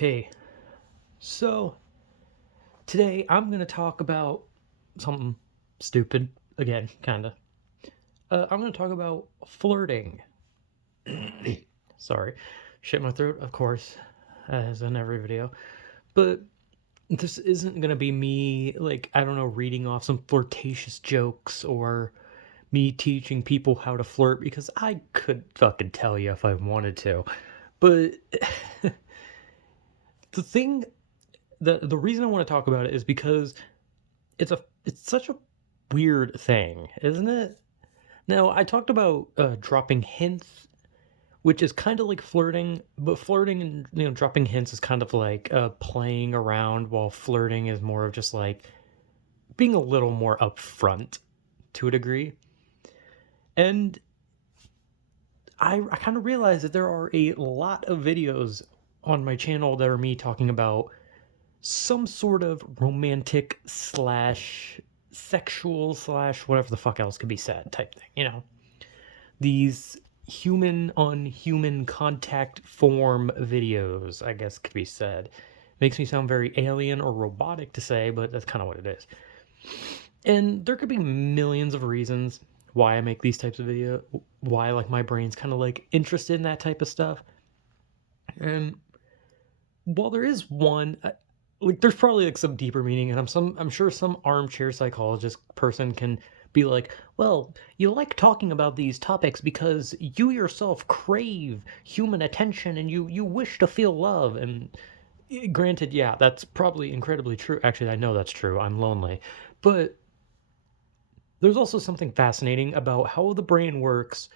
Hey, so today I'm going to talk about something stupid again, kind of. I'm going to talk about flirting. Sorry, shit my throat, of course, as in every video. But this isn't going to be me, like, I don't know, reading off some flirtatious jokes or me teaching people how to flirt because I could fucking tell you if I wanted to. But the thing, the reason I want to talk about it is because it's such a weird thing, isn't it? Now, I talked about dropping hints, which is kind of like flirting, but flirting and dropping hints is kind of like playing around, while flirting is more of just like being a little more upfront to a degree. And I kind of realized that there are a lot of videos on my channel that are me talking about some sort of romantic slash sexual slash whatever the fuck else could be said type thing. These human on human contact form videos, I guess could be said. Makes me sound very alien or robotic to say, but that's kind of what it is. And there could be millions of reasons why I make these types of video, why like my brain's kind of like interested in that type of stuff. And while there is one, like there's probably like some deeper meaning, and I'm sure some armchair psychologist person can be like, well, you like talking about these topics because you yourself crave human attention and you wish to feel love. And granted, yeah, that's probably incredibly true. Actually, I know that's true. I'm lonely. But there's also something fascinating about how the brain works,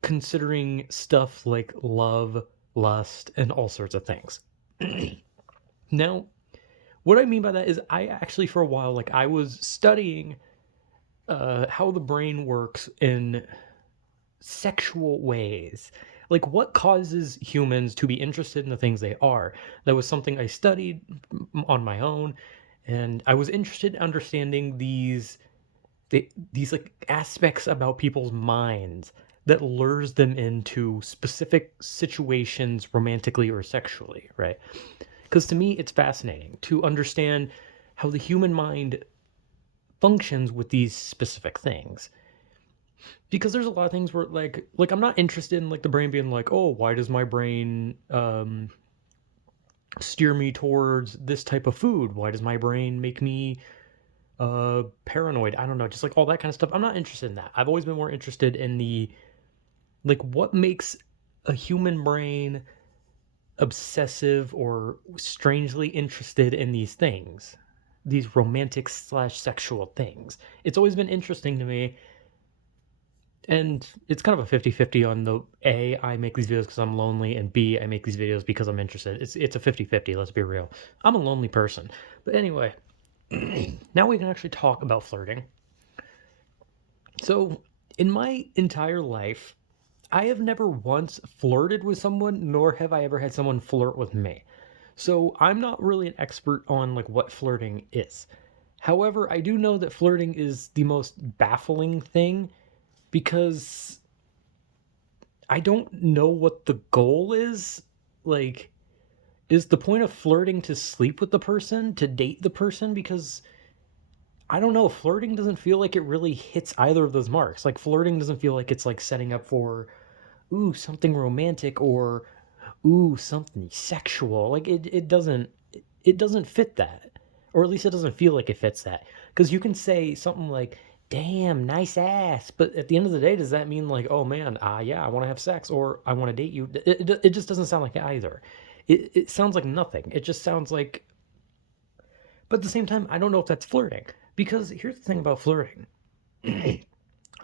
considering stuff like love, lust, and all sorts of things. Now, what I mean by that is I actually for a while, like, I was studying how the brain works in sexual ways. Like, what causes humans to be interested in the things they are. That was something I studied on my own, and I was interested in understanding these like aspects about people's minds that lures them into specific situations romantically or sexually, right? Because to me, it's fascinating to understand how the human mind functions with these specific things. Because there's a lot of things where like I'm not interested in like the brain being like, oh, why does my brain steer me towards this type of food? Why does my brain make me paranoid? I don't know, just like all that kind of stuff. I'm not interested in that. I've always been more interested in the like what makes a human brain obsessive or strangely interested in these things, these romantic slash sexual things. It's always been interesting to me. And it's kind of a 50-50 on the A, I make these videos because I'm lonely, and B, I make these videos because I'm interested. It's a 50-50, let's be real. I'm a lonely person. But anyway, now we can actually talk about flirting. So, in my entire life, I have never once flirted with someone, nor have I ever had someone flirt with me. So I'm not really an expert on like what flirting is. However, I do know that flirting is the most baffling thing because I don't know what the goal is. Like, is the point of flirting to sleep with the person, to date the person? Because I don't know, flirting doesn't feel like it really hits either of those marks. Like, flirting doesn't feel like it's like setting up for ooh, something romantic or ooh, something sexual. Like it doesn't fit that. Or at least it doesn't feel like it fits that. Cuz you can say something like, "Damn, nice ass." But at the end of the day, does that mean like, "Oh man, yeah, I want to have sex or I want to date you?" It just doesn't sound like either. It sounds like nothing. It just sounds like, but at the same time, I don't know if that's flirting. Because here's the thing about flirting.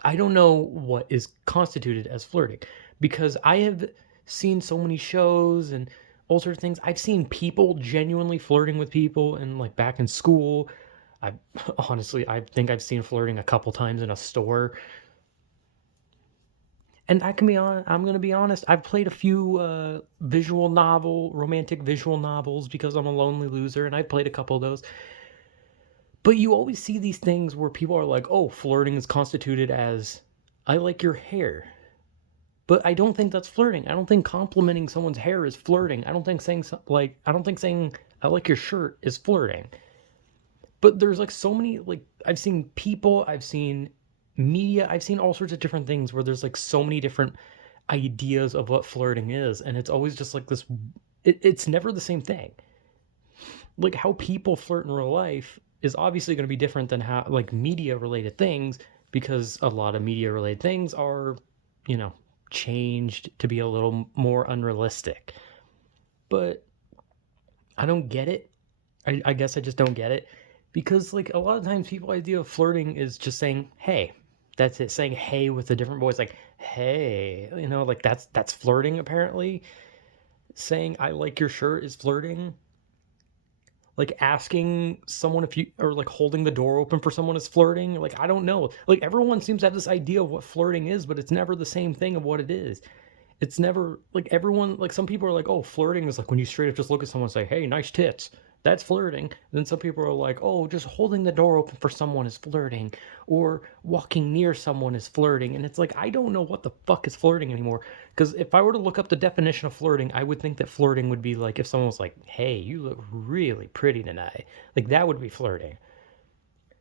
I don't know what is constituted as flirting because I have seen so many shows and all sorts of things. I've seen people genuinely flirting with people, and like back in school, I honestly I think I've seen flirting a couple times in a store. And I can be on I'm going to be honest, I've played a few romantic visual novels because I'm a lonely loser, and I've played a couple of those. But you always see these things where people are like, "Oh, flirting is constituted as I like your hair." But I don't think that's flirting. I don't think complimenting someone's hair is flirting. I don't think saying I don't think saying I like your shirt is flirting. But there's like so many, like I've seen people, I've seen media, I've seen all sorts of different things where there's like so many different ideas of what flirting is, and it's always just like this. It's never the same thing. Like how people flirt in real life is obviously going to be different than how like media related things, because a lot of media related things are, you know, changed to be a little more unrealistic. But I don't get it. I guess I just don't get it, because like a lot of times people idea of flirting is just saying hey. That's it, saying hey with a different voice, like hey, you know, like that's flirting apparently. Saying I like your shirt is flirting. Like asking someone if you, or like holding the door open for someone is flirting. Like I don't know, like everyone seems to have this idea of what flirting is, but it's never the same thing of what it is. It's never like everyone, like some people are like, oh, flirting is like when you straight up just look at someone and say hey, nice tits. That's flirting. And then some people are like, oh, just holding the door open for someone is flirting, or walking near someone is flirting. And it's like I don't know what the fuck is flirting anymore, because if I were to look up the definition of flirting, I would think that flirting would be like if someone was like hey, you look really pretty tonight. Like that would be flirting.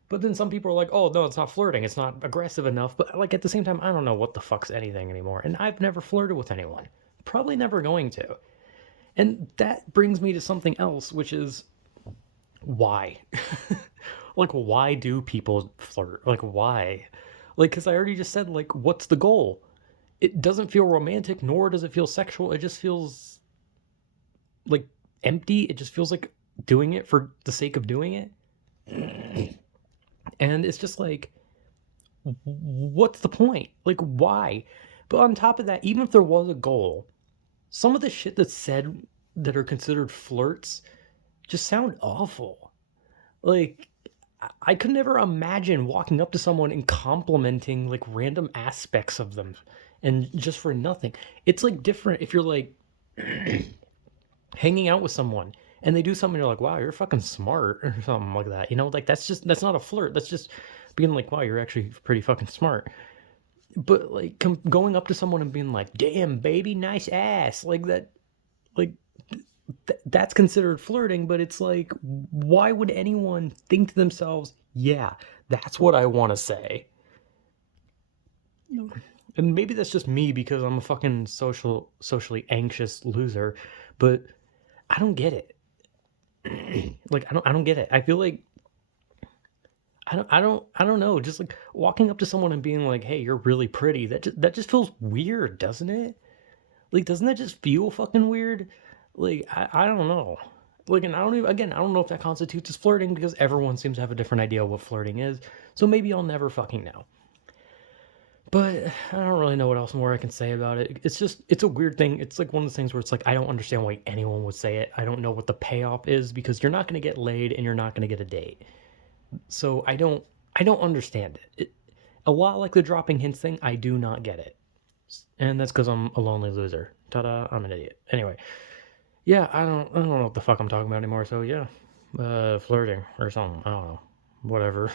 But then some people are like, oh, no, it's not flirting. It's not aggressive enough. But like at the same time, I don't know what the fuck's anything anymore. And I've never flirted with anyone. Probably never going to. And that brings me to something else, which is why? Like, why do people flirt? Like, why? Like, because I already just said, like, what's the goal? It doesn't feel romantic, nor does it feel sexual. It just feels like empty. It just feels like doing it for the sake of doing it. And it's just like, what's the point? Like, why? But on top of that, even if there was a goal, some of the shit that's said that are considered flirts just sound awful. Like, I could never imagine walking up to someone and complimenting like random aspects of them and just for nothing. It's like different if you're like hanging out with someone and they do something, you're like, wow, you're fucking smart or something like that. You know, like that's not a flirt. That's just being like, wow, you're actually pretty fucking smart. But like going up to someone and being like, damn, baby, nice ass, like that, like that's considered flirting. But it's like, why would anyone think to themselves, yeah, that's what I want to say? And maybe that's just me because I'm a fucking socially anxious loser, but I don't get it. Like I don't get it. I feel like I don't know. Just like walking up to someone and being like, "Hey, you're really pretty." That just feels weird, doesn't it? Like, doesn't that just feel fucking weird? Like, I don't know. Like, and I don't even, again, I don't know if that constitutes as flirting, because everyone seems to have a different idea of what flirting is. So maybe I'll never fucking know. But I don't really know what else more I can say about it. It's just, it's a weird thing. It's like one of those things where it's like, I don't understand why anyone would say it. I don't know what the payoff is, because you're not going to get laid and you're not going to get a date. So I don't understand it. A lot like the dropping hints thing, I do not get it. And that's because I'm a lonely loser. Ta-da, I'm an idiot. Anyway, yeah, I don't know what the fuck I'm talking about anymore. So yeah, flirting or something. I don't know. Whatever.